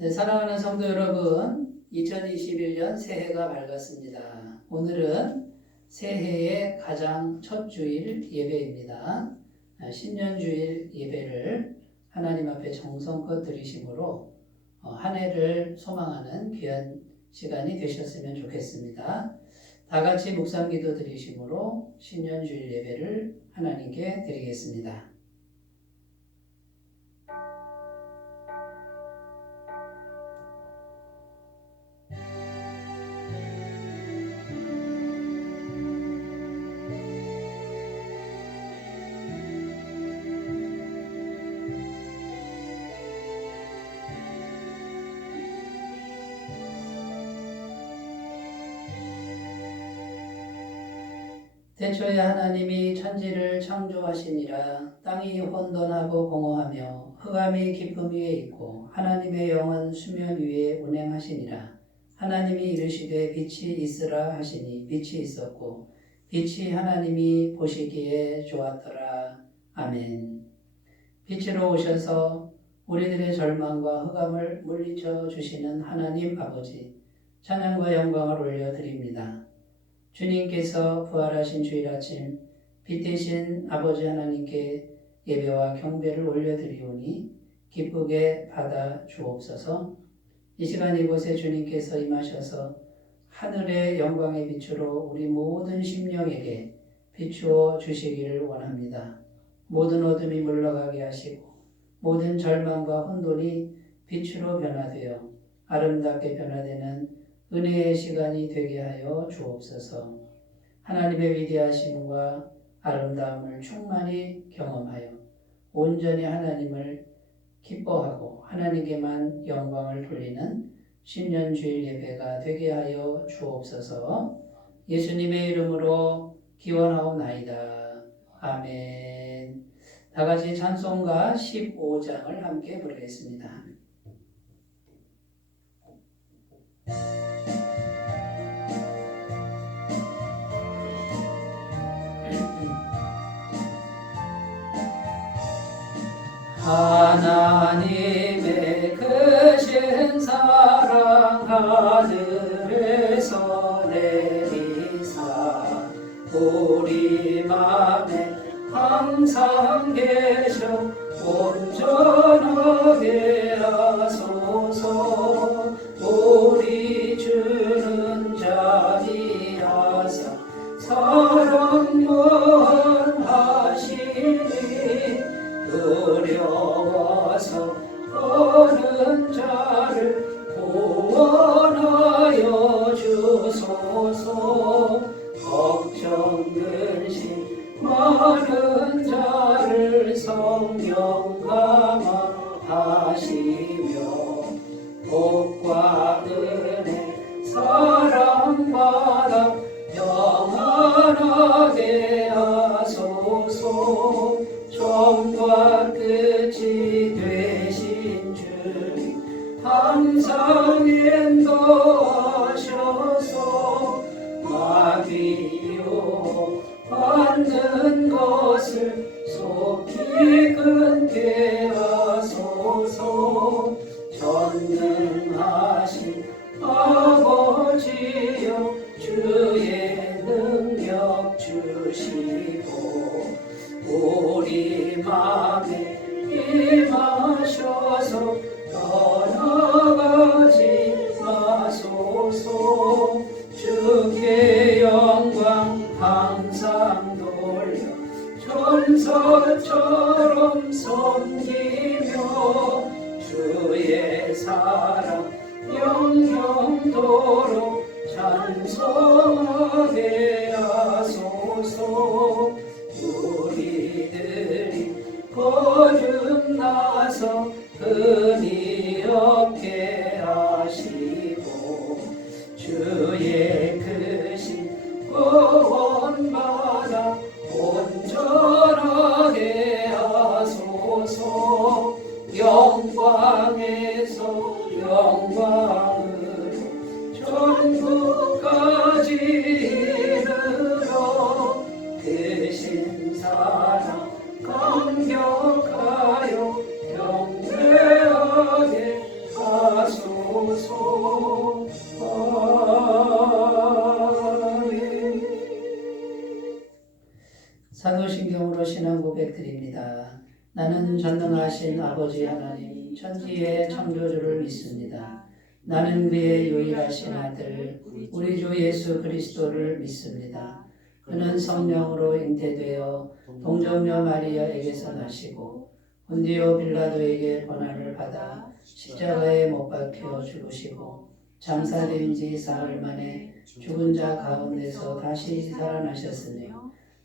네, 사랑하는 성도 여러분, 2021년 새해가 밝았습니다. 오늘은 새해의 가장 첫 주일 예배입니다. 신년주일 예배를 하나님 앞에 정성껏 드리심으로 한 해를 소망하는 귀한 시간이 되셨으면 좋겠습니다. 다 같이 묵상기도 드리심으로 신년주일 예배를 하나님께 드리겠습니다. 태초에 하나님이 천지를 창조하시니라. 땅이 혼돈하고 공허하며 흑암이 깊음 위에 있고 하나님의 영은 수면 위에 운행하시니라. 하나님이 이르시되 빛이 있으라 하시니 빛이 있었고 빛이 하나님이 보시기에 좋았더라. 아멘. 빛으로 오셔서 우리들의 절망과 흑암을 물리쳐 주시는 하나님 아버지, 찬양과 영광을 올려드립니다. 주님께서 부활하신 주일 아침 빛 되신 아버지 하나님께 예배와 경배를 올려드리오니 기쁘게 받아 주옵소서. 이 시간 이곳에 주님께서 임하셔서 하늘의 영광의 빛으로 우리 모든 심령에게 비추어 주시기를 원합니다. 모든 어둠이 물러가게 하시고 모든 절망과 혼돈이 빛으로 변화되어 아름답게 변화되는 은혜의 시간이 되게 하여 주옵소서. 하나님의 위대하심과 아름다움을 충만히 경험하여 온전히 하나님을 기뻐하고 하나님께만 영광을 돌리는 신년주일 예배가 되게 하여 주옵소서. 예수님의 이름으로 기원하옵나이다. 아멘. 다 같이 찬송가 15장을 함께 부르겠습니다. 하나님의 크신 사랑 하늘에서 내리사 우리 맘에 항상 계셔 온전하게 하소서. 우리 주는 자비하사 사랑 무한하시니 어려워서 어는 자를 구원하여 주소서. 걱정 근심 많은 자를 성령 감화하시며 복과 은혜 사랑받아 평안하게 하소서. 처음과 끝이 되신 주님 항상 인도하셔서 마귀요 받는 것을 속히 끊게 하소서. 전능하신 아버지여 주의 능력 주시고 우리 맘에 임하셔서 떠나가지 마소서. 주께 영광 항상 돌려 천사처럼 섬기며 주의 사랑 영영토록 찬송하게 하소서. 우리들이 거듭나서 흠이 없게 하시고 주의 크신 구원받아 온전하게 하소서. 영광에서 영광으로 천국까지 이르러 크신 사랑 감격하여 경배하게 고백드립니다. 나는 전능하신 아버지 하나님 천지의 창조주를 믿습니다. 나는 그의 유일하신 아들 우리 주 예수 그리스도를 믿습니다. 그는 성령으로 잉태되어 동정녀 마리아에게서 나시고 본디오 빌라도에게 고난을 받아 십자가에 못 박혀 죽으시고 장사된 지 사흘 만에 죽은 자 가운데서 다시 살아나셨으니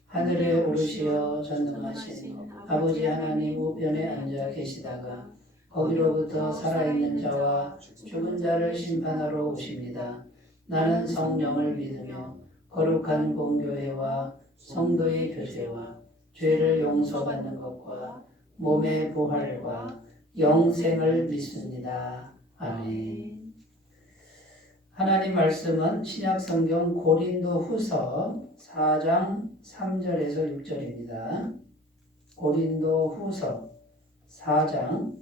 하늘에 오르시어 전능하신 아버지 하나님 우편에 앉아 계시다가 거기로부터 살아있는 자와 죽은 자를 심판하러 오십니다. 나는 성령을 믿으며 거룩한 공교회와 성도의 교제와 죄를 용서받는 것과 몸의 부활과 영생을 믿습니다. 아멘. 하나님 말씀은 신약성경 고린도후서 4장 3절에서 6절입니다. 고린도후서 4장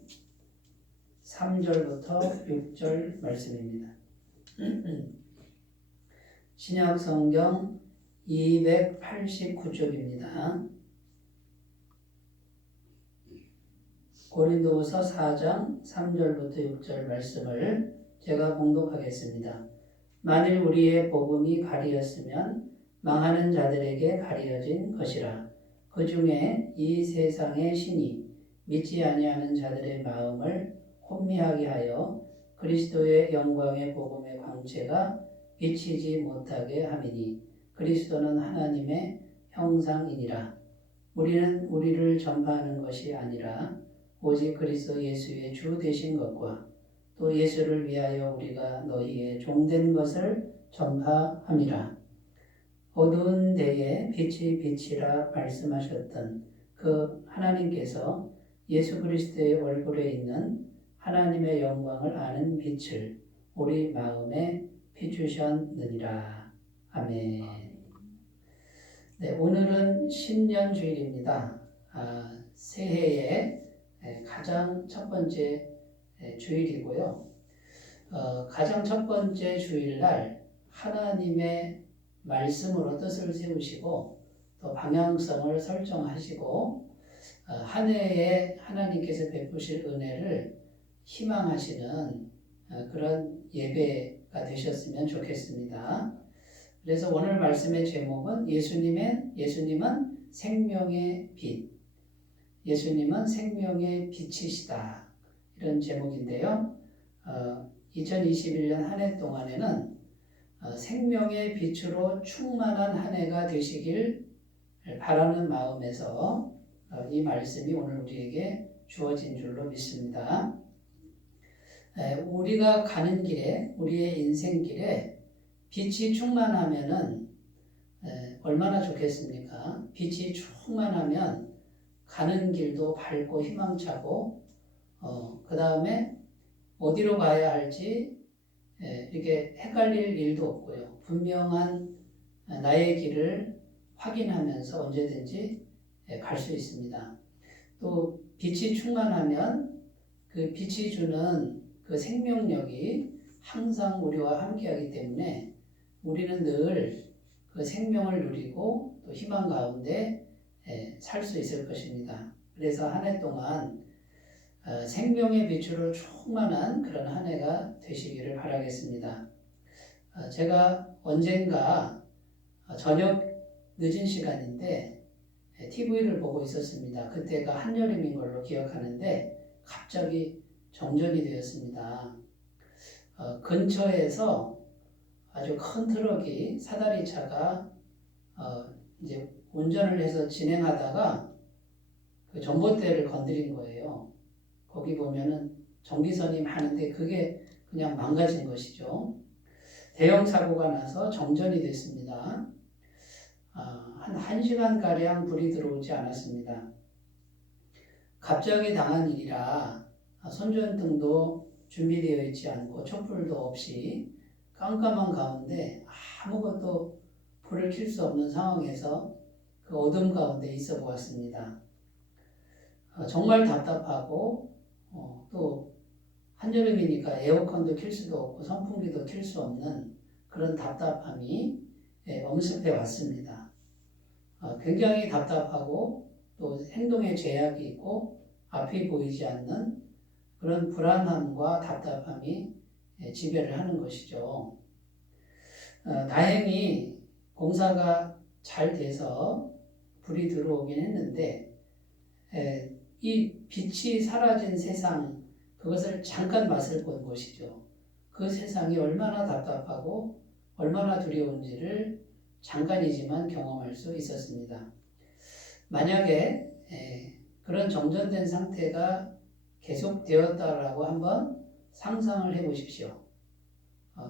3절부터 6절 말씀입니다. 신약성경 289쪽입니다. 고린도후서 4장 3절부터 6절 말씀을 제가 봉독하겠습니다. 만일 우리의 복음이 가리었으면 망하는 자들에게 가리어진 것이라. 그 중에 이 세상의 신이 믿지 아니하는 자들의 마음을 혼미하게 하여 그리스도의 영광의 복음의 광채가 비치지 못하게 함이니 그리스도는 하나님의 형상이니라. 우리는 우리를 전파하는 것이 아니라 오직 그리스도 예수의 주 되신 것과 또 예수를 위하여 우리가 너희의 종된 것을 전파함이라. 어두운 데에 빛이 비치라 말씀하셨던 그 하나님께서 예수 그리스도의 얼굴에 있는 하나님의 영광을 아는 빛을 우리 마음에 비추셨느니라. 아멘. 네, 오늘은 신년주일입니다. 새해의 가장 첫 번째 주일이고요. 가장 첫 번째 주일날 하나님의 말씀으로 뜻을 세우시고 또 방향성을 설정하시고 한 해에 하나님께서 베푸실 은혜를 희망하시는 그런 예배가 되셨으면 좋겠습니다. 그래서 오늘 말씀의 제목은 예수님은 생명의 빛, 예수님은 생명의 빛이시다, 이런 제목인데요. 2021년 한 해 동안에는 생명의 빛으로 충만한 한 해가 되시길 바라는 마음에서 이 말씀이 오늘 우리에게 주어진 줄로 믿습니다. 우리가 가는 길에, 우리의 인생길에 빛이 충만하면은 얼마나 좋겠습니까? 빛이 충만하면 가는 길도 밝고 희망차고 그 다음에 어디로 가야 할지 이렇게 헷갈릴 일도 없고요. 분명한 나의 길을 확인하면서 언제든지 갈 수 있습니다. 또 빛이 충만하면 그 빛이 주는 그 생명력이 항상 우리와 함께하기 때문에 우리는 늘 그 생명을 누리고 또 희망 가운데 살 수 있을 것입니다. 그래서 한 해 동안 생명의 빛으로 충만한 그런 한 해가 되시기를 바라겠습니다. 제가 언젠가 저녁 늦은 시간인데 TV를 보고 있었습니다. 그때가 한여름인 걸로 기억하는데 갑자기 정전이 되었습니다. 근처에서 아주 큰 트럭이 사다리 차가 이제 운전을 해서 진행하다가 그 전봇대를 건드린 거예요. 거기 보면은 전기선이 많은데 그게 그냥 망가진 것이죠. 대형 사고가 나서 정전이 됐습니다. 한 1시간가량 불이 들어오지 않았습니다. 갑자기 당한 일이라 손전등도 준비되어 있지 않고 촛불도 없이 깜깜한 가운데 아무것도 불을 켤 수 없는 상황에서 그 어둠 가운데 있어 보았습니다. 정말 답답하고 또 한여름이니까 에어컨도 켤 수도 없고 선풍기도 켤 수 없는 그런 답답함이 엄습해 왔습니다. 굉장히 답답하고 또 행동에 제약이 있고 앞이 보이지 않는 그런 불안함과 답답함이 지배를 하는 것이죠. 다행히 공사가 잘 돼서 불이 들어오긴 했는데 이 빛이 사라진 세상, 그것을 잠깐 맛을 본 것이죠. 그 세상이 얼마나 답답하고 얼마나 두려운지를 잠깐이지만 경험할 수 있었습니다. 만약에 그런 정전된 상태가 계속되었다라고 한번 상상을 해보십시오.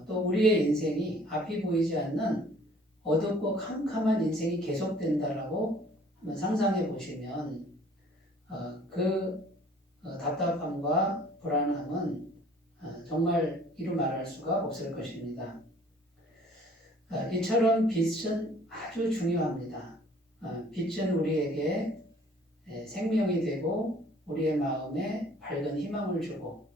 또 우리의 인생이 앞이 보이지 않는 어둡고 캄캄한 인생이 계속된다라고 한번 상상해 보시면 그 답답함과 불안함은 정말 이루 말할 수가 없을 것입니다. 이처럼 빛은 아주 중요합니다. 빛은 우리에게 생명이 되고 우리의 마음에 밝은 희망을 주고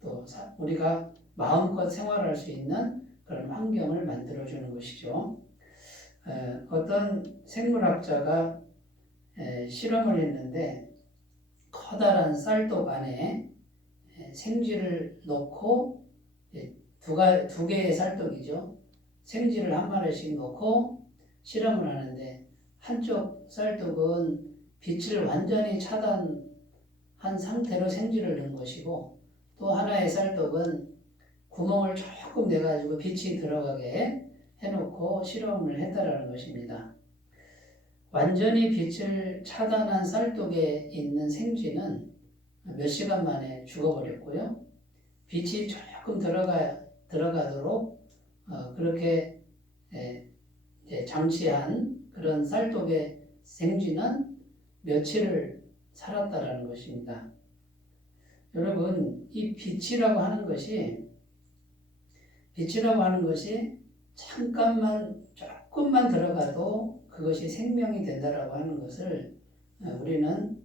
또 우리가 마음껏 생활할 수 있는 그런 환경을 만들어주는 것이죠. 어떤 생물학자가 실험을 했는데 커다란 쌀독 안에 생쥐를 넣고 두 개의 쌀독이죠. 생쥐를 한 마리씩 넣고 실험을 하는데 한쪽 쌀독은 빛을 완전히 차단한 상태로 생쥐를 넣은 것이고 또 하나의 쌀독은 구멍을 조금 내가지고 빛이 들어가게 해놓고 실험을 했다라는 것입니다. 완전히 빛을 차단한 쌀독에 있는 생쥐는 몇 시간 만에 죽어버렸고요. 빛이 조금 들어가도록 그렇게 장치한 그런 쌀독의 생쥐는 며칠을 살았다라는 것입니다. 여러분, 이 빛이라고 하는 것이 잠깐만 조금만 들어가도 그것이 생명이 된다라고 하는 것을 우리는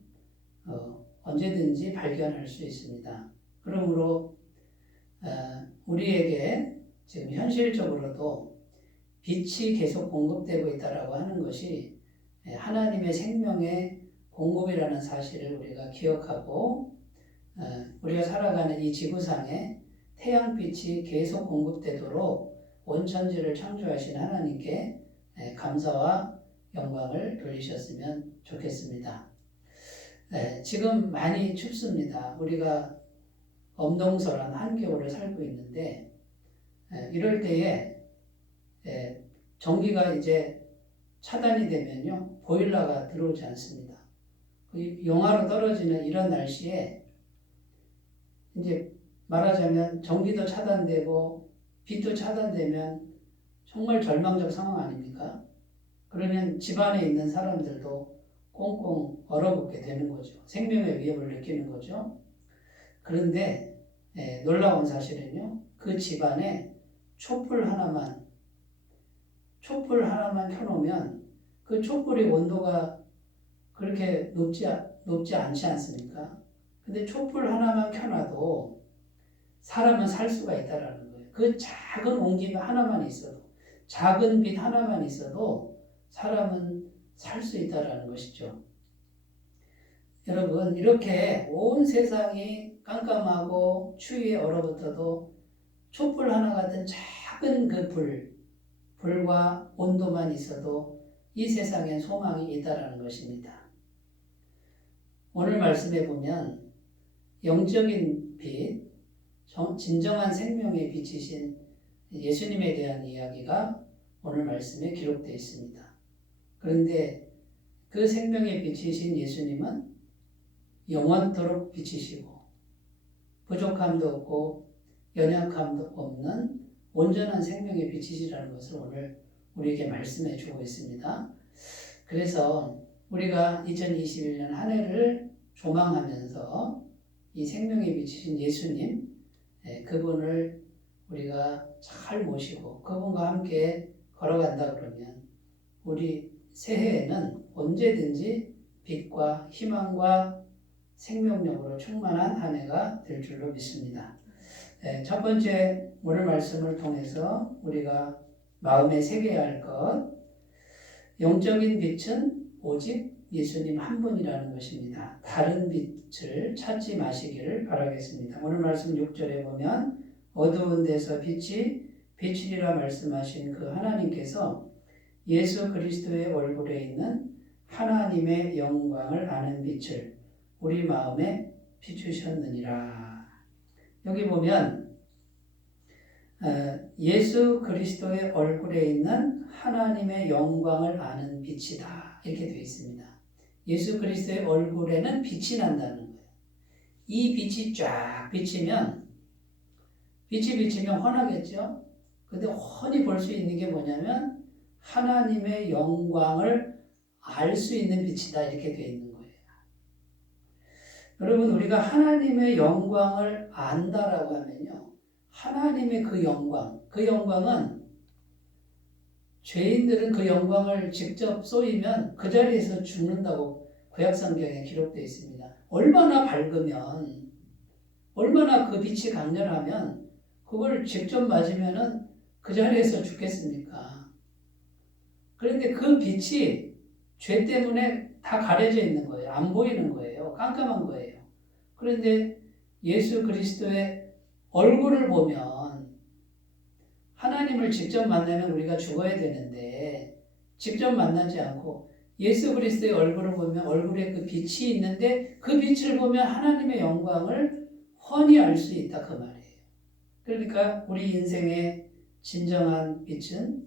언제든지 발견할 수 있습니다. 그러므로 우리에게 지금 현실적으로도 빛이 계속 공급되고 있다라고 하는 것이 하나님의 생명의 공급이라는 사실을 우리가 기억하고 우리가 살아가는 이 지구상에 태양빛이 계속 공급되도록 온천지를 창조하신 하나님께 감사와 영광을 돌리셨으면 좋겠습니다. 지금 많이 춥습니다. 우리가 엄동설한 한겨울을 살고 있는데 이럴 때에 전기가 이제 차단이 되면요 보일러가 들어오지 않습니다. 영하로 떨어지는 이런 날씨에 이제 말하자면 전기도 차단되고 빛도 차단되면 정말 절망적 상황 아닙니까? 그러면 집안에 있는 사람들도 꽁꽁 얼어붙게 되는 거죠. 생명의 위협을 느끼는 거죠. 그런데 놀라운 사실은요, 그 집안에 촛불 하나만 켜놓으면 그 촛불의 온도가 그렇게 높지 않지 않습니까? 근데 촛불 하나만 켜놔도 사람은 살 수가 있다라는 거예요. 그 작은 온기 하나만 있어도, 작은 빛 하나만 있어도 사람은 살 수 있다라는 것이죠. 여러분, 이렇게 온 세상이 깜깜하고 추위에 얼어붙어도 촛불 하나 같은 작은 그 불과 온도만 있어도 이 세상에 소망이 있다라는 것입니다. 오늘 말씀에 보면 영적인 빛, 진정한 생명의 빛이신 예수님에 대한 이야기가 오늘 말씀에 기록되어 있습니다. 그런데 그 생명의 빛이신 예수님은 영원토록 빛이시고 부족함도 없고 연약함도 없는 온전한 생명의 빛이시라는 것을 오늘 우리에게 말씀해 주고 있습니다. 그래서 우리가 2021년 한 해를 조망하면서 이 생명의 빛이신 예수님, 그분을 우리가 잘 모시고 그분과 함께 걸어간다 그러면 우리 새해에는 언제든지 빛과 희망과 생명력으로 충만한 한 해가 될 줄로 믿습니다. 첫 번째 오늘 말씀을 통해서 우리가 마음에 새겨야 할 것, 영적인 빛은 오직 예수님 한 분이라는 것입니다. 다른 빛을 찾지 마시기를 바라겠습니다. 오늘 말씀 6절에 보면 어두운 데서 빛이 비치리라 말씀하신 그 하나님께서 예수 그리스도의 얼굴에 있는 하나님의 영광을 아는 빛을 우리 마음에 비추셨느니라. 여기 보면 예수 그리스도의 얼굴에 있는 하나님의 영광을 아는 빛이다. 이렇게 되어 있습니다. 예수 그리스도의 얼굴에는 빛이 난다는 거예요. 이 빛이 쫙 비치면 훤하겠죠? 근데 훤히 볼 수 있는 게 뭐냐면 하나님의 영광을 알 수 있는 빛이다. 이렇게 되어 있는 거예요. 여러분, 우리가 하나님의 영광을 안다라고 하면요. 하나님의 그 영광은 죄인들은 그 영광을 직접 쏘이면 그 자리에서 죽는다고 구약성경에 기록되어 있습니다. 얼마나 밝으면, 얼마나 그 빛이 강렬하면 그걸 직접 맞으면은 그 자리에서 죽겠습니까? 그런데 그 빛이 죄 때문에 다 가려져 있는 거예요. 안 보이는 거예요. 깜깜한 거예요. 그런데 예수 그리스도의 얼굴을 보면 하나님을 직접 만나면 우리가 죽어야 되는데 직접 만나지 않고 예수 그리스도의 얼굴을 보면 얼굴에 그 빛이 있는데 그 빛을 보면 하나님의 영광을 훤히 알 수 있다 그 말이에요. 그러니까 우리 인생의 진정한 빛은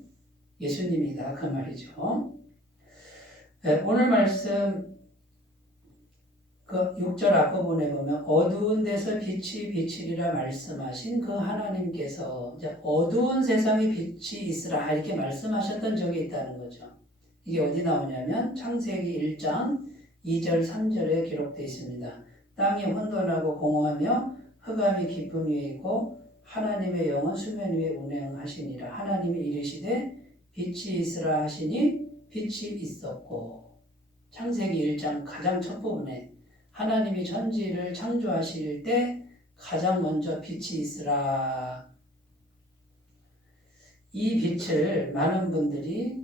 예수님이다 그 말이죠. 네, 오늘 말씀 그 6절 앞부분에 보면 어두운 데서 빛이 비치리라 말씀하신 그 하나님께서 이제 어두운 세상에 빛이 있으라 이렇게 말씀하셨던 적이 있다는 거죠. 이게 어디 나오냐면 창세기 1장 2절 3절에 기록되어 있습니다. 땅이 혼돈하고 공허하며 흑암이 깊음 위에 있고 하나님의 영은 수면 위에 운행하시니라. 하나님이 이르시되 빛이 있으라 하시니 빛이 있었고. 창세기 1장 가장 첫 부분에 하나님이 천지를 창조하실 때 가장 먼저 빛이 있으라. 이 빛을 많은 분들이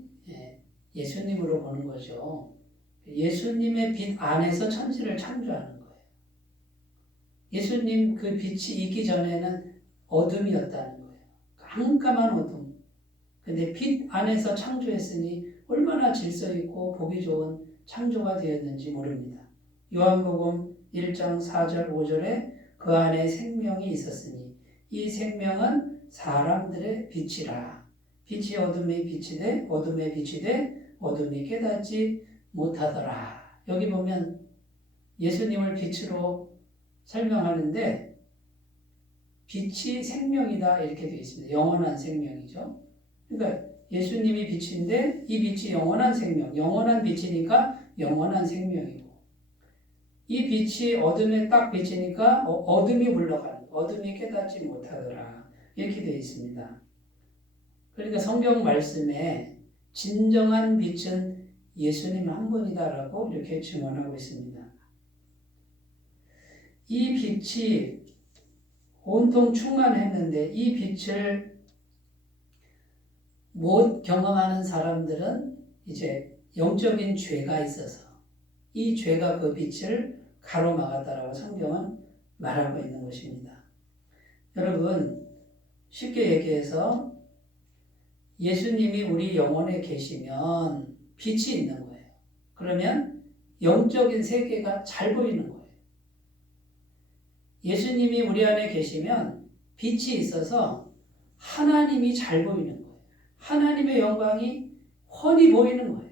예수님으로 보는 거죠. 예수님의 빛 안에서 천지를 창조하는 거예요. 예수님 그 빛이 있기 전에는 어둠이었다는 거예요. 깜깜한 어둠. 근데 빛 안에서 창조했으니 얼마나 질서 있고 보기 좋은 창조가 되었는지 모릅니다. 요한복음 1장 4절 5절에 그 안에 생명이 있었으니 이 생명은 사람들의 빛이라. 빛이 어둠에 비치되 어둠이 깨닫지 못하더라. 여기 보면 예수님을 빛으로 설명하는데 빛이 생명이다 이렇게 되어 있습니다. 영원한 생명이죠. 그러니까 예수님이 빛인데 이 빛이 영원한 생명, 영원한 빛이니까 영원한 생명이고 이 빛이 어둠에 딱 비치니까 어둠이 물러가는, 어둠이 깨닫지 못하더라 이렇게 되어 있습니다. 그러니까 성경 말씀에 진정한 빛은 예수님 한 분이다라고 이렇게 증언하고 있습니다. 이 빛이 온통 충만했는데 이 빛을 못 경험하는 사람들은 이제 영적인 죄가 있어서 이 죄가 그 빛을 가로막았다라고 성경은 말하고 있는 것입니다. 여러분, 쉽게 얘기해서 예수님이 우리 영혼에 계시면 빛이 있는 거예요. 그러면 영적인 세계가 잘 보이는 거예요. 예수님이 우리 안에 계시면 빛이 있어서 하나님이 잘 보이는 거예요. 하나님의 영광이 훤히 보이는 거예요.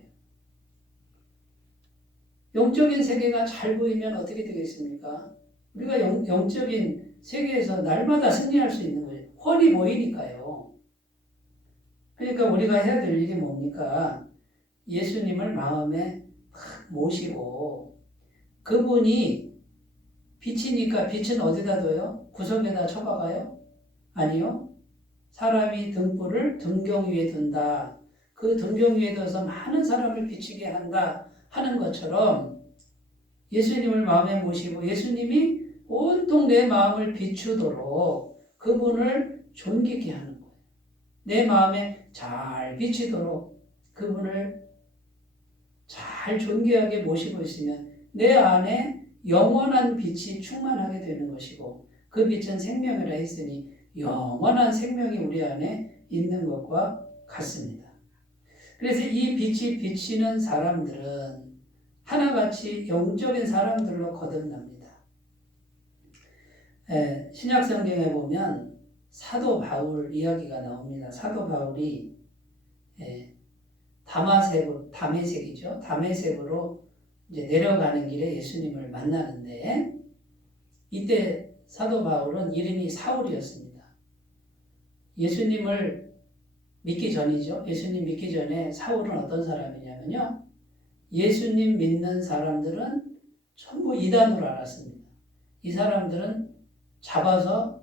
영적인 세계가 잘 보이면 어떻게 되겠습니까? 우리가 영적인 세계에서 날마다 승리할 수 있는 거예요. 훤히 보이니까요. 그러니까 우리가 해야 될 일이 뭡니까? 예수님을 마음에 모시고 그분이 빛이니까 빛은 어디다 둬요? 구석에다 쳐박아요? 아니요. 사람이 등불을 등경 위에 둔다. 그 등경 위에 둬서 많은 사람을 비치게 한다 하는 것처럼 예수님을 마음에 모시고 예수님이 온통 내 마음을 비추도록 그분을 존귀케 하는 거예요. 내 마음에 잘 비치도록 그분을 잘 존귀하게 모시고 있으면 내 안에 영원한 빛이 충만하게 되는 것이고 그 빛은 생명이라 했으니 영원한 생명이 우리 안에 있는 것과 같습니다. 그래서 이 빛이 비치는 사람들은 하나같이 영적인 사람들로 거듭납니다. 신약성경에 보면 사도 바울 이야기가 나옵니다. 사도 바울이 다메섹이죠. 다메섹으로 이제 내려가는 길에 예수님을 만나는데 이때 사도 바울은 이름이 사울이었습니다. 예수님을 믿기 전이죠. 예수님 믿기 전에 사울은 어떤 사람이냐면요. 예수님 믿는 사람들은 전부 이단으로 알았습니다. 이 사람들은 잡아서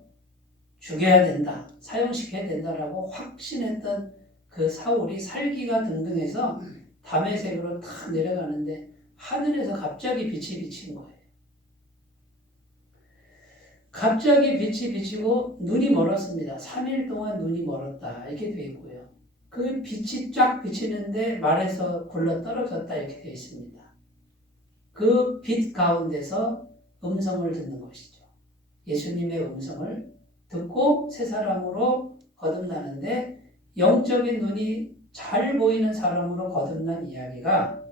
죽여야 된다, 사형시켜야 된다라고 확신했던 그 사울이 살기가 등등해서 다메섹으로 탁 내려가는데 하늘에서 갑자기 빛이 비친 거예요. 갑자기 빛이 비치고 눈이 멀었습니다. 3일 동안 눈이 멀었다 이렇게 되어 있고요. 그 빛이 쫙 비치는데 말에서 굴러 떨어졌다 이렇게 되어 있습니다. 그 빛 가운데서 음성을 듣는 것이죠. 예수님의 음성을 듣고 새 사람으로 거듭나는데 영적인 눈이 잘 보이는 사람으로 거듭난 이야기가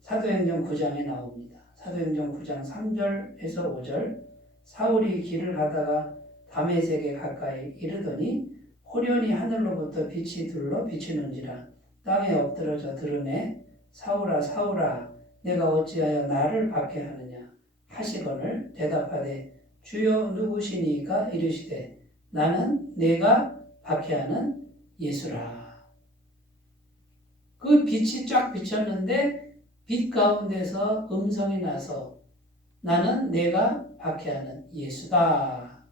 사도행전 9장에 나옵니다. 사도행전 9장 3절에서 5절 사울이 길을 가다가 다메섹에 가까이 이르더니 호련히 하늘로부터 빛이 둘러 비치는지라 땅에 엎드러져 들으매 사울아 사울아 내가 어찌하여 나를 박해하느냐 하시거늘 대답하되 주여 누구시니까 이르시되 나는 내가 박해하는 예수라. 그 빛이 쫙 비쳤는데 빛 가운데서 음성이 나서 나는 내가 박해하는 예수다.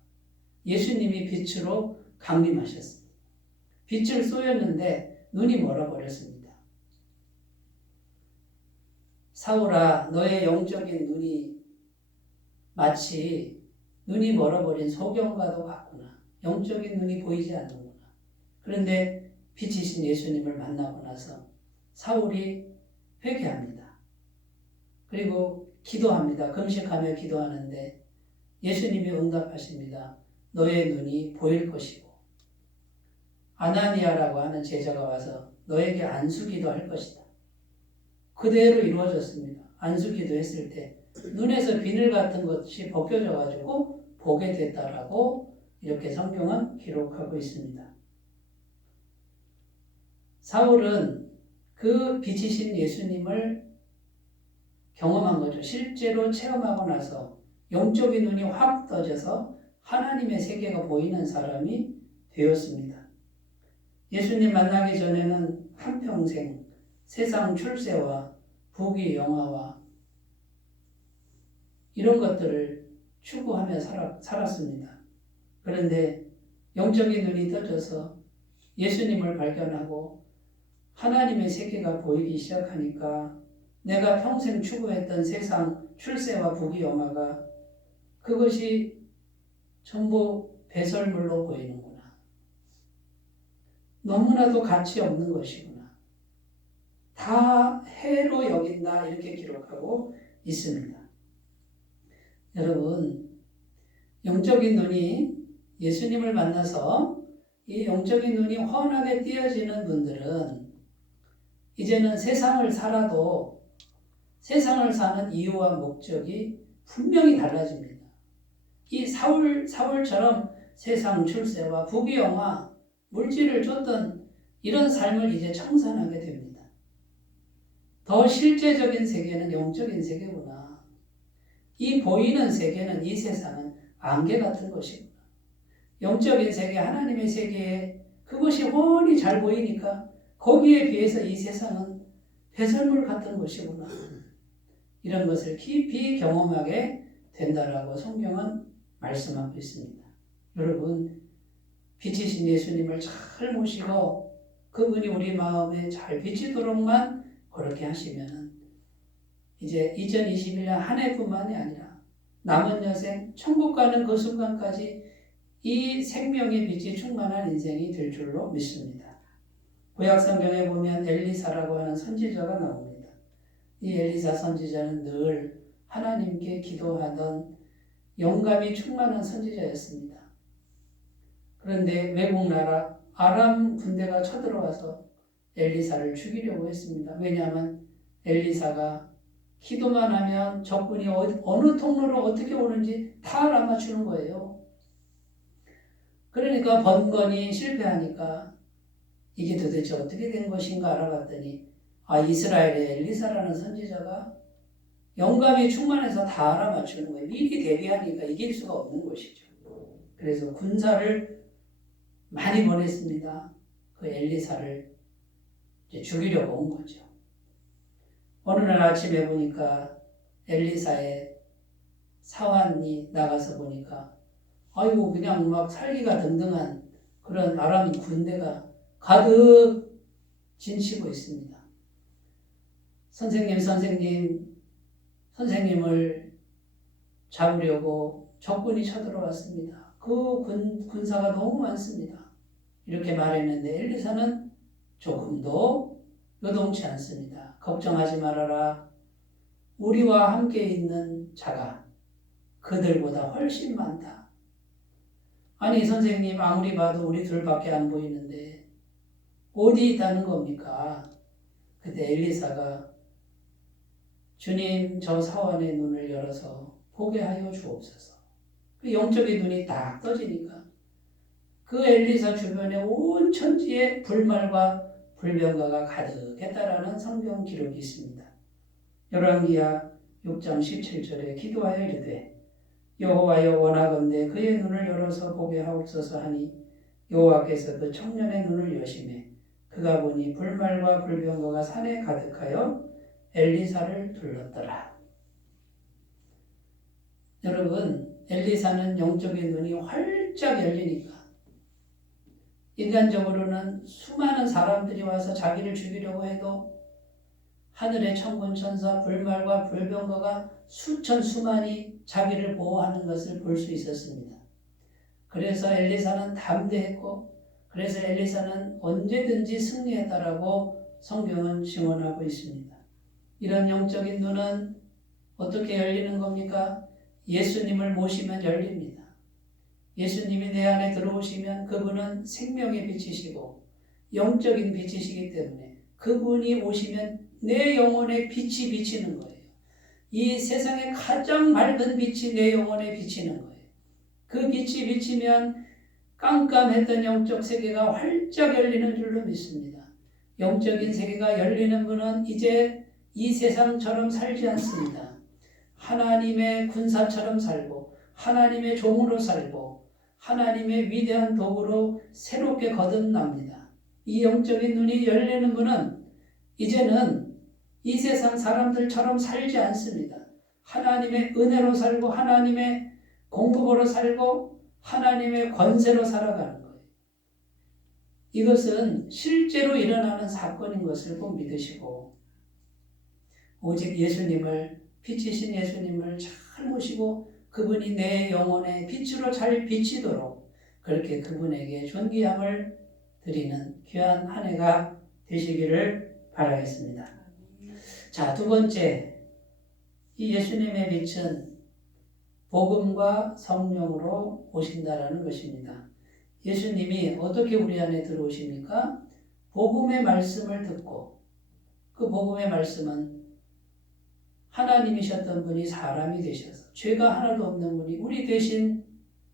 예수님이 빛으로 강림하셨습니다. 빛을 쏘였는데 눈이 멀어버렸습니다. 사울아 너의 영적인 눈이 마치 눈이 멀어버린 소경과도 같구나. 영적인 눈이 보이지 않는구나. 그런데 빛이신 예수님을 만나고 나서 사울이 회개합니다. 그리고 기도합니다. 금식하며 기도하는데 예수님이 응답하십니다. 너의 눈이 보일 것이고 아나니아라고 하는 제자가 와서 너에게 안수기도 할 것이다. 그대로 이루어졌습니다. 안수기도 했을 때 눈에서 비늘 같은 것이 벗겨져 가지고 보게 됐다라고 이렇게 성경은 기록하고 있습니다. 사울은 그 빛이신 예수님을 경험한 거죠. 실제로 체험하고 나서 영적인 눈이 확 떠져서 하나님의 세계가 보이는 사람이 되었습니다. 예수님 만나기 전에는 한평생 세상 출세와 부귀 영화와 이런 것들을 추구하며 살았습니다. 그런데 영적인 눈이 떠져서 예수님을 발견하고 하나님의 세계가 보이기 시작하니까 내가 평생 추구했던 세상 출세와 부귀 영화가 그것이 전부 배설물로 보이는구나. 너무나도 가치 없는 것이구나. 다 해로 여긴다 이렇게 기록하고 있습니다. 여러분, 영적인 눈이 예수님을 만나서 이 영적인 눈이 환하게 띄어지는 분들은 이제는 세상을 살아도 세상을 사는 이유와 목적이 분명히 달라집니다. 이 사울처럼 세상 출세와 부귀 영화, 물질을 쫓던 이런 삶을 이제 청산하게 됩니다. 더 실제적인 세계는 영적인 세계구나. 이 보이는 세계는 이 세상은 안개 같은 것이구나. 영적인 세계, 하나님의 세계에 그것이 훤히 잘 보이니까 거기에 비해서 이 세상은 배설물 같은 것이구나. 이런 것을 깊이 경험하게 된다라고 성경은 말씀하고 있습니다. 여러분, 빛이신 예수님을 잘 모시고 그분이 우리 마음에 잘 비치도록만 그렇게 하시면 이제 2021년 한 해뿐만이 아니라 남은 여생 천국 가는 그 순간까지 이 생명의 빛이 충만한 인생이 될 줄로 믿습니다. 구약 성경에 보면 엘리사라고 하는 선지자가 나옵니다. 이 엘리사 선지자는 늘 하나님께 기도하던 영감이 충만한 선지자였습니다. 그런데 외국 나라 아람 군대가 쳐들어와서 엘리사를 죽이려고 했습니다. 왜냐하면 엘리사가 기도만 하면 적군이 어느 통로로 어떻게 오는지 다 알아맞추는 거예요. 그러니까 번번이 실패하니까 이게 도대체 어떻게 된 것인가 알아봤더니 이스라엘의 엘리사라는 선지자가 영감이 충만해서 다 알아맞추는 거예요. 미리 대비하니까 이길 수가 없는 것이죠. 그래서 군사를 많이 보냈습니다. 그 엘리사를 이제 죽이려고 온 거죠. 어느 날 아침에 보니까 엘리사의 사환이 나가서 보니까 아이고 그냥 막 살기가 등등한 그런 아람 군대가 가득 진치고 있습니다. 선생님을 잡으려고 적군이 쳐들어왔습니다. 그 군사가 너무 많습니다. 이렇게 말했는데 엘리사는 조금도 요동치 않습니다. 걱정하지 말아라. 우리와 함께 있는 자가 그들보다 훨씬 많다. 아니 선생님 아무리 봐도 우리 둘밖에 안 보이는데 어디 있다는 겁니까? 그때 엘리사가 주님 저 사원의 눈을 열어서 보게 하여 주옵소서. 그 영적인 눈이 딱 떠지니까 그 엘리사 주변에 온 천지에 불말과 불병거가 가득했다라는 성경 기록이 있습니다. 열왕기하 6장 17절에 기도하여 이르되 여호와여 원하건대 그의 눈을 열어서 보게 하옵소서 하니 여호와께서 그 청년의 눈을 여시매 그가 보니 불말과 불병거가 산에 가득하여 엘리사를 둘렀더라. 여러분 엘리사는 영적인 눈이 활짝 열리니까 인간적으로는 수많은 사람들이 와서 자기를 죽이려고 해도 하늘의 천군 천사 불말과 불병거가 수천 수만이 자기를 보호하는 것을 볼 수 있었습니다. 그래서 엘리사는 담대했고 그래서 엘리사는 언제든지 승리했다라고 성경은 증언하고 있습니다. 이런 영적인 눈은 어떻게 열리는 겁니까? 예수님을 모시면 열립니다. 예수님이 내 안에 들어오시면 그분은 생명의 빛이시고 영적인 빛이시기 때문에 그분이 오시면 내 영혼에 빛이 비치는 거예요. 이 세상에 가장 맑은 빛이 내 영혼에 비치는 거예요. 그 빛이 비치면 깜깜했던 영적 세계가 활짝 열리는 줄로 믿습니다. 영적인 세계가 열리는 분은 이제 이 세상처럼 살지 않습니다. 하나님의 군사처럼 살고 하나님의 종으로 살고 하나님의 위대한 도구로 새롭게 거듭납니다. 이 영적인 눈이 열리는 분은 이제는 이 세상 사람들처럼 살지 않습니다. 하나님의 은혜로 살고 하나님의 공급으로 살고 하나님의 권세로 살아가는 거예요. 이것은 실제로 일어나는 사건인 것을 꼭 믿으시고 오직 예수님을 빛이신 예수님을 잘 모시고 그분이 내 영혼의 빛으로 잘 비치도록 그렇게 그분에게 존귀함을 드리는 귀한 한 해가 되시기를 바라겠습니다. 자, 두 번째, 이 예수님의 빛은 복음과 성령으로 오신다라는 것입니다. 예수님이 어떻게 우리 안에 들어오십니까? 복음의 말씀을 듣고 그 복음의 말씀은 하나님이셨던 분이 사람이 되셔서 죄가 하나도 없는 분이 우리 대신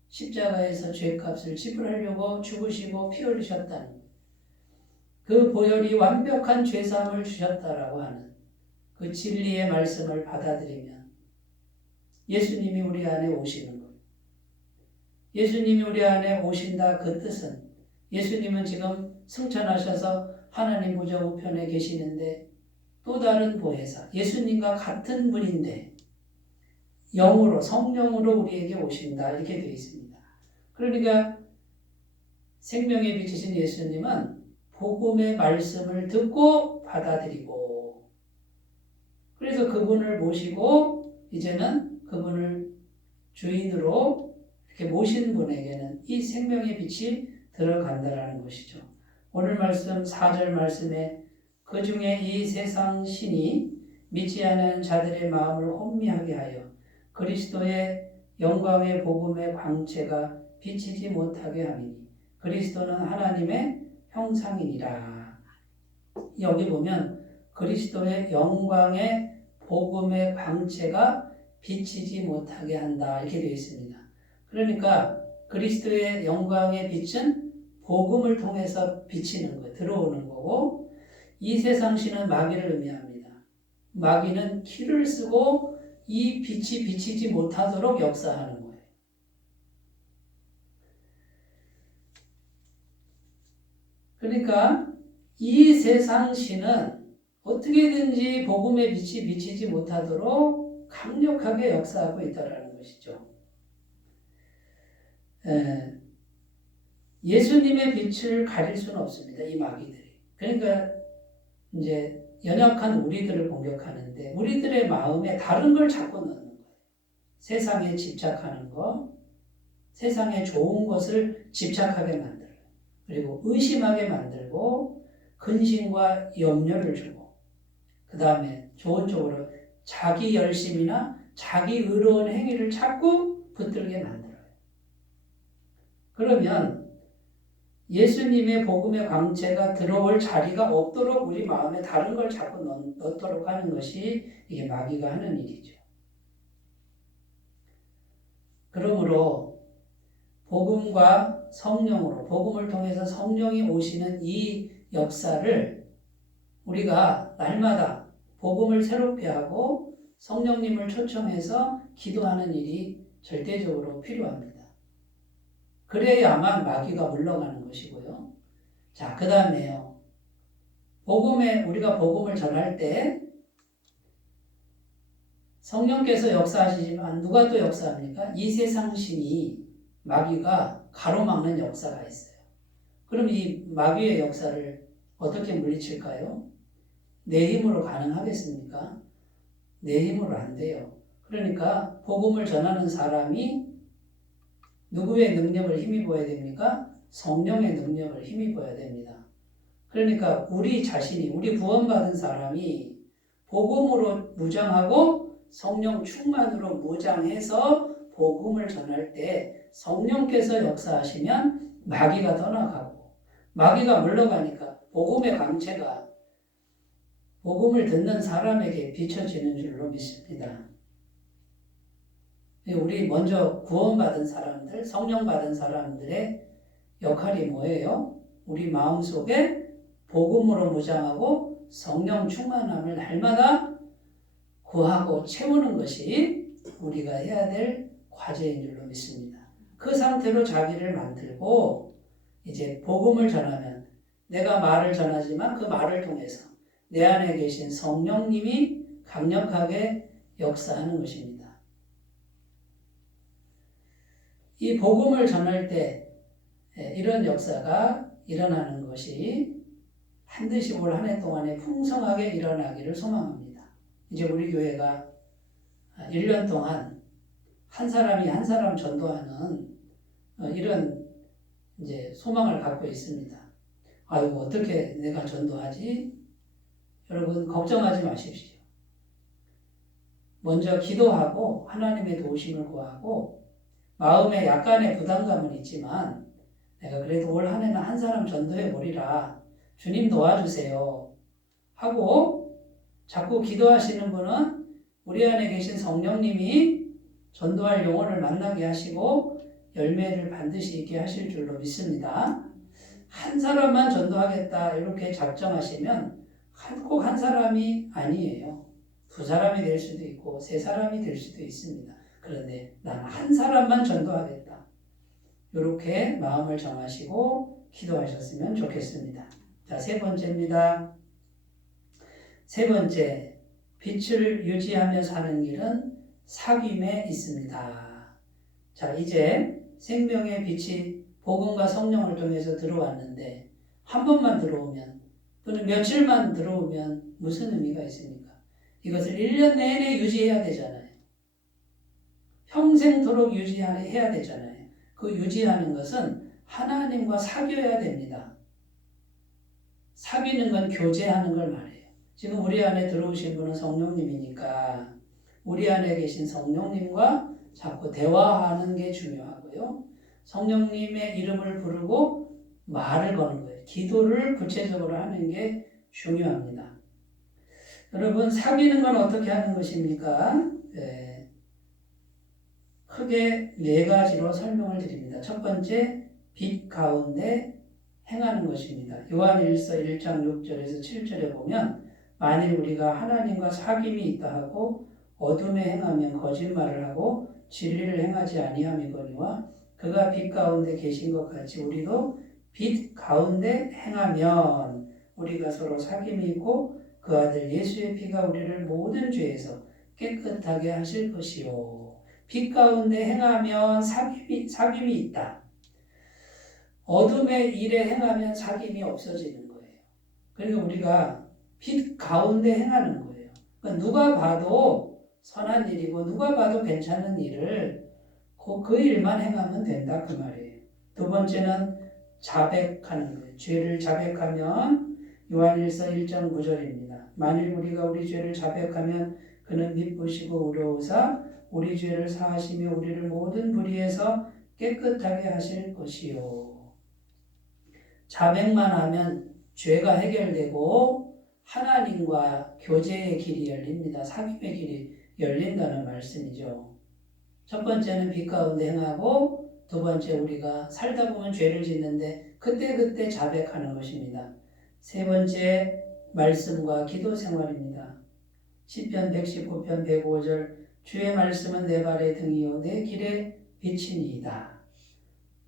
십자가에서 죄값을 지불하려고 죽으시고 피 흘리셨다는 것. 그 보혈이 완벽한 죄사함을 주셨다라고 하는 그 진리의 말씀을 받아들이면 예수님이 우리 안에 오시는 것. 예수님이 우리 안에 오신다 그 뜻은 예수님은 지금 승천하셔서 하나님 보좌 우편에 계시는데 또 다른 보혜사 예수님과 같은 분인데 영으로 성령으로 우리에게 오신다 이렇게 되어 있습니다. 그러니까 생명의 빛이신 예수님은 복음의 말씀을 듣고 받아들이고 그래서 그분을 모시고 이제는 그분을 주인으로 이렇게 모신 분에게는 이 생명의 빛이 들어간다라는 것이죠. 오늘 말씀 4절 말씀에 그 중에 이 세상 신이 믿지 않은 자들의 마음을 혼미하게 하여 그리스도의 영광의 복음의 광채가 비치지 못하게 함이니 그리스도는 하나님의 형상이니라. 여기 보면 그리스도의 영광의 복음의 광채가 비치지 못하게 한다 이렇게 되어 있습니다. 그러니까 그리스도의 영광의 빛은 복음을 통해서 비치는 거예요. 들어오는 거고 이 세상 신은 마귀를 의미합니다. 마귀는 키를 쓰고 이 빛이 비치지 못하도록 역사하는 거예요. 그러니까 이 세상 신은 어떻게든지 복음의 빛이 비치지 못하도록 강력하게 역사하고 있다는 것이죠. 예수님의 빛을 가릴 수는 없습니다. 이 마귀들이. 그러니까 이제 연약한 우리들을 공격하는데 우리들의 마음에 다른 걸 자꾸 넣는 거예요. 세상에 집착하는 거, 세상에 좋은 것을 집착하게 만들어요. 그리고 의심하게 만들고 근심과 염려를 주고 그 다음에 좋은 쪽으로 자기 열심이나 자기 의로운 행위를 자꾸 붙들게 만들어요. 그러면 예수님의 복음의 광채가 들어올 자리가 없도록 우리 마음에 다른 걸 자꾸 넣도록 하는 것이 이게 마귀가 하는 일이죠. 그러므로 복음과 성령으로 복음을 통해서 성령이 오시는 이 역사를 우리가 날마다 복음을 새롭게 하고 성령님을 초청해서 기도하는 일이 절대적으로 필요합니다. 그래야만 마귀가 물러가는 것이고요. 자, 그 다음에요. 우리가 복음을 전할 때 성령께서 역사하시지만 누가 또 역사합니까? 이 세상 신이 마귀가 가로막는 역사가 있어요. 그럼 이 마귀의 역사를 어떻게 물리칠까요? 내 힘으로 가능하겠습니까? 내 힘으로 안 돼요. 그러니까 복음을 전하는 사람이 누구의 능력을 힘입어야 됩니까? 성령의 능력을 힘입어야 됩니다. 그러니까 우리 자신이, 우리 구원받은 사람이 복음으로 무장하고 성령 충만으로 무장해서 복음을 전할 때 성령께서 역사하시면 마귀가 떠나가고 마귀가 물러가니까 복음의 광채가 복음을 듣는 사람에게 비춰지는 줄로 믿습니다. 우리 먼저 구원받은 사람들, 성령 받은 사람들의 역할이 뭐예요? 우리 마음속에 복음으로 무장하고 성령 충만함을 날마다 구하고 채우는 것이 우리가 해야 될 과제인 줄로 믿습니다. 그 상태로 자기를 만들고 이제 복음을 전하면 내가 말을 전하지만 그 말을 통해서 내 안에 계신 성령님이 강력하게 역사하는 것입니다. 이 복음을 전할 때 이런 역사가 일어나는 것이 반드시 올 한 해 동안에 풍성하게 일어나기를 소망합니다. 이제 우리 교회가 1년 동안 한 사람이 한 사람 전도하는 이런 이제 소망을 갖고 있습니다. 아이고, 어떻게 내가 전도하지? 여러분, 걱정하지 마십시오. 먼저 기도하고 하나님의 도우심을 구하고 마음에 약간의 부담감은 있지만 내가 그래도 올 한 해는 한 사람 전도해 보리라. 주님 도와주세요. 하고 자꾸 기도하시는 분은 우리 안에 계신 성령님이 전도할 영혼을 만나게 하시고 열매를 반드시 있게 하실 줄로 믿습니다. 한 사람만 전도하겠다 이렇게 작정하시면 꼭 한 사람이 아니에요. 두 사람이 될 수도 있고 세 사람이 될 수도 있습니다. 그런데 나는 한 사람만 전도하겠다. 이렇게 마음을 정하시고 기도하셨으면 좋겠습니다. 자, 세 번째입니다. 세 번째, 빛을 유지하며 사는 길은 사귐에 있습니다. 자, 이제 생명의 빛이 복음과 성령을 통해서 들어왔는데 한 번만 들어오면 또는 며칠만 들어오면 무슨 의미가 있습니까? 이것을 1년 내내 유지해야 되잖아요. 평생토록 유지해야 되잖아요. 그 유지하는 것은 하나님과 사귀어야 됩니다. 사귀는 건 교제하는 걸 말해요. 지금 우리 안에 들어오신 분은 성령님이니까 우리 안에 계신 성령님과 자꾸 대화하는 게 중요하고요. 성령님의 이름을 부르고 말을 거는 거예요. 기도를 구체적으로 하는 게 중요합니다. 여러분, 사귀는 건 어떻게 하는 것입니까? 네. 크게 4가지로 설명을 드립니다. 첫 번째, 빛 가운데 행하는 것입니다. 요한일서 1장 6절에서 7절에 보면 만일 우리가 하나님과 사귐이 있다 하고 어둠에 행하면 거짓말을 하고 진리를 행하지 아니함이거니와 그가 빛 가운데 계신 것 같이 우리도 빛 가운데 행하면 우리가 서로 사귐이 있고 그 아들 예수의 피가 우리를 모든 죄에서 깨끗하게 하실 것이요. 빛 가운데 행하면 사귐이 있다. 어둠의 일에 행하면 사귐이 없어지는 거예요. 그러니까 우리가 빛 가운데 행하는 거예요. 그러니까 누가 봐도 선한 일이고 누가 봐도 괜찮은 일을 그 일만 행하면 된다 그 말이에요. 두 번째는 자백하는 거예요. 죄를 자백하면 요한일서 1장 9절입니다. 만일 우리가 우리 죄를 자백하면 그는 미쁘시고 의로우사 우리 죄를 사하시며 우리를 모든 불의에서 깨끗하게 하실 것이요. 자백만 하면 죄가 해결되고 하나님과 교제의 길이 열립니다. 사귐의 길이 열린다는 말씀이죠. 첫 번째는 빛 가운데 행하고 두 번째 우리가 살다 보면 죄를 짓는데 그때 자백하는 것입니다. 세 번째 말씀과 기도 생활입니다. 시편 119편 105절 주의 말씀은 내 발의 등이요 내 길의 빛이니이다.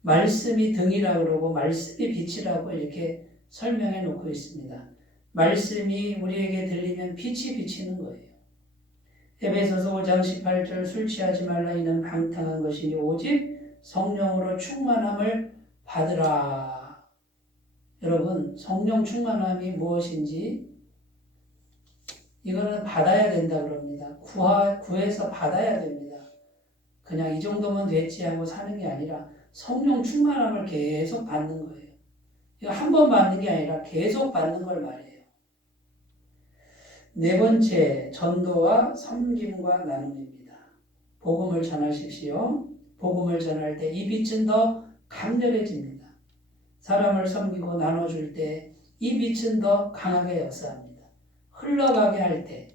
말씀이 등이라고 그러고 말씀이 빛이라고 이렇게 설명해 놓고 있습니다. 말씀이 우리에게 들리면 빛이 비치는 거예요. 에베소서 5장 18절 술 취하지 말라 이는 방탕한 것이니 오직 성령으로 충만함을 받으라. 여러분, 성령 충만함이 무엇인지 이거는 받아야 된다 그럽니다. 구해서 받아야 됩니다. 그냥 이 정도면 됐지 하고 사는 게 아니라 성령 충만함을 계속 받는 거예요. 이거 한 번 받는 게 아니라 계속 받는 걸 말해요. 네 번째, 전도와 섬김과 나눔입니다. 복음을 전하십시오. 복음을 전할 때 이 빛은 더 강렬해집니다. 사람을 섬기고 나눠줄 때 이 빛은 더 강하게 역사합니다. 흘러가게 할 때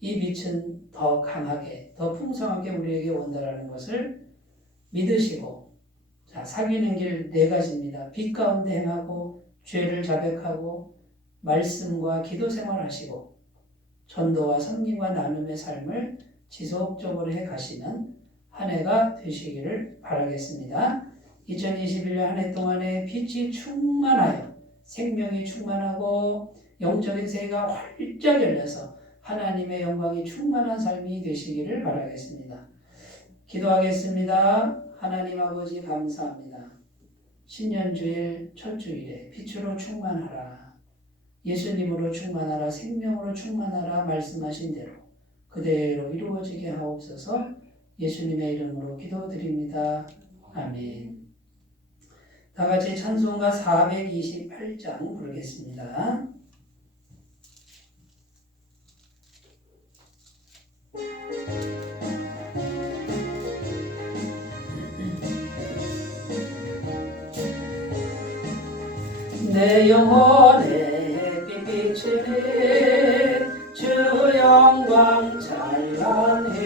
이 빛은 더 강하게, 더 풍성하게 우리에게 온다라는 것을 믿으시고, 자, 사귀는 길 4가지입니다. 빛 가운데 행하고, 죄를 자백하고, 말씀과 기도 생활하시고, 전도와 섬김과 나눔의 삶을 지속적으로 해 가시는 한 해가 되시기를 바라겠습니다. 2021년 한 해 동안에 빛이 충만하여 생명이 충만하고 영적인 세계가 활짝 열려서 하나님의 영광이 충만한 삶이 되시기를 바라겠습니다. 기도하겠습니다. 하나님 아버지 감사합니다. 신년주일 첫 주일에 빛으로 충만하라. 예수님으로 충만하라. 생명으로 충만하라. 말씀하신 대로 그대로 이루어지게 하옵소서. 예수님의 이름으로 기도드립니다. 아멘. 다 같이 찬송가 428장 부르겠습니다. 내 영혼의 빛비치네 주 영광 찬란해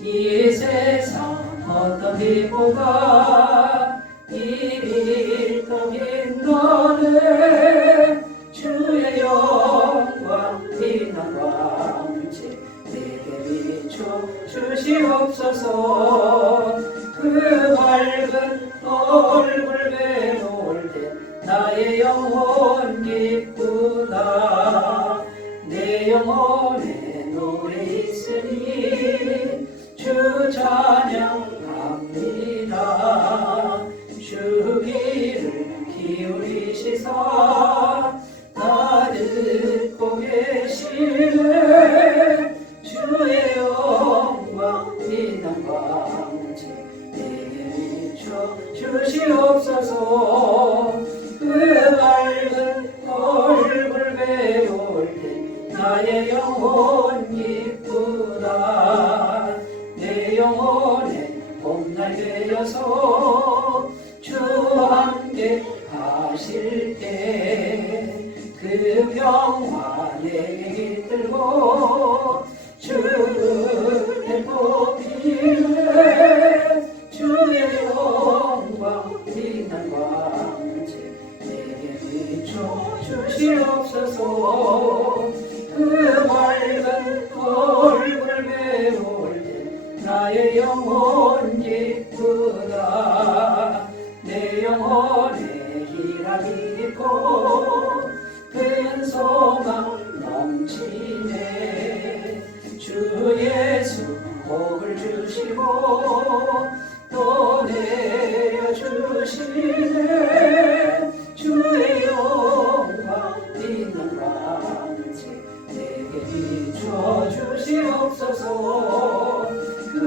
이 세상 어떤 빛보다 이 빛 더 빛나네 주의 영광 빛난 광채 내게 비춰 주시옵소서 그 밝은 얼굴 배울 때 나의 영혼 기쁘다 내 영혼에 노래 있으니 주 찬양합니다 주 귀를 기울이시사 나 듣고 계시네 주의 영광 빛난 광채 내게 비춰 주시옵소서 그 밝은 얼굴 있는 광채 내게 비춰 주시옵소서. 그 맑은 얼굴 배울 때 나의 영혼 기쁘다. 내 영혼에 희락이 있고 큰 소망 넘치네. 주 예수 복을 주시고 또 내려주시네. 주의 영광 있는 광채 내게 비춰주시옵소서. 그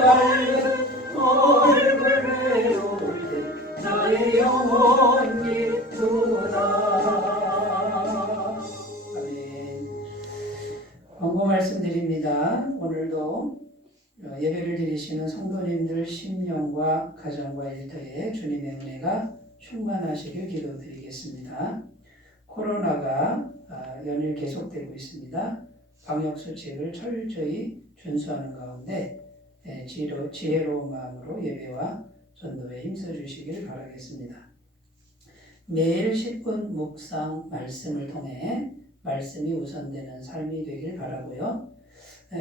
밝은 얼굴 배울 때 나의 영혼 기쁘다. 아멘. 권고 말씀드립니다. 오늘도 예배를 드리시는 성도님들 심령과 가정과 일터에 주님의 은혜가 충만하시길 기도드리겠습니다. 코로나가 연일 계속되고 있습니다. 방역수칙을 철저히 준수하는 가운데 지혜로운 마음으로 예배와 전도에 힘써주시길 바라겠습니다. 매일 10분 묵상 말씀을 통해 말씀이 우선되는 삶이 되길 바라고요.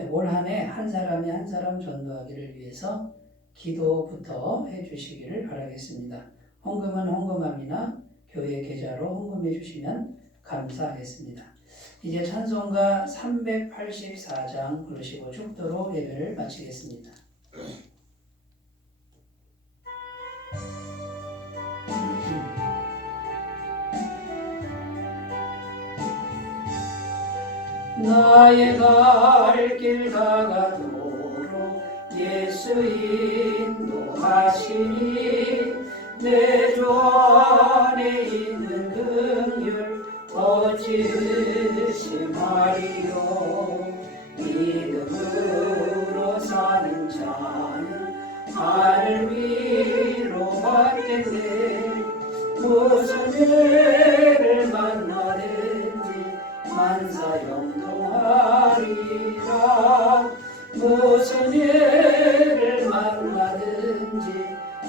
올 한 해 한 사람이 한 사람 전도하기를 위해서 기도부터 해주시기를 바라겠습니다. 헌금은 헌금함이나 교회 계좌로 헌금해 주시면 감사하겠습니다. 이제 찬송가 384장 부르시고 축도로 예배를 마치겠습니다. 나의 갈 길 다가도록 예수 인도하시니 내 주 안에 있는 긍휼 어찌 의심하리요. 믿음으로 사는 자는 하늘 위로 받겠네. 무슨 죄를 만나든지 만사형통하리라. 무슨 예를 만나든지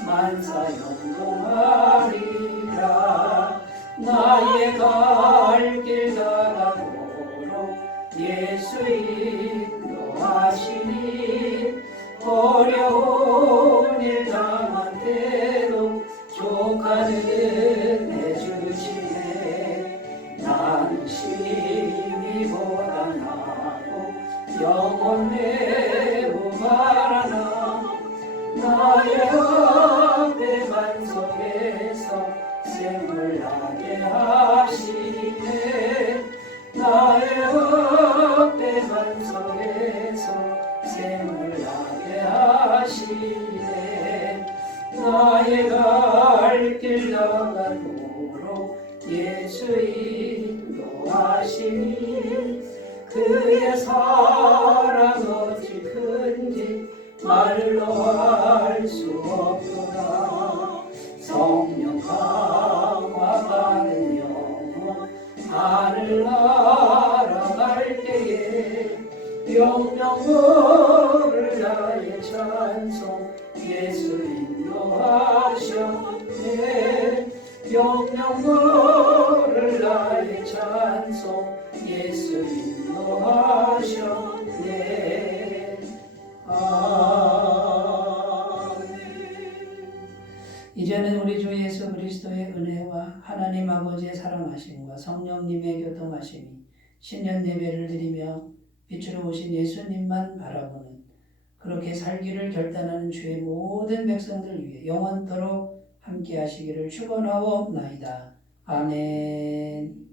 만사형통하리라. 나의 갈 길 다가도록 예수 인도하시니 어려운 일 당한 때도 조카는 해주시네. 나는 심히보다 나고 영혼 매우 바라나. 나의 앞에 반석에서 샘을 나게 하시네. 나의 앞에 반석에서 샘을 나게 하시네. 나의 갈 길 나가도록 예수 인도하시니 그의 사랑 어찌 큰지 말로 할 수 없구나. 성령 강화받은 영혼 하늘 날아갈 때에 영영 부를 나의 찬송 예수 인도하셨네. 영영 부를 나의 찬송 예수 인도하셨네. 아멘. 이제는 우리 주 예수 그리스도의 은혜와 하나님 아버지의 사랑하심과 성령님의 교통하심이 신년 예배를 드리며 빛으로 오신 예수님만 바라보는 그렇게 살기를 결단하는 주의 모든 백성들 위해 영원토록 함께 하시기를 축원하옵나이다. 아멘.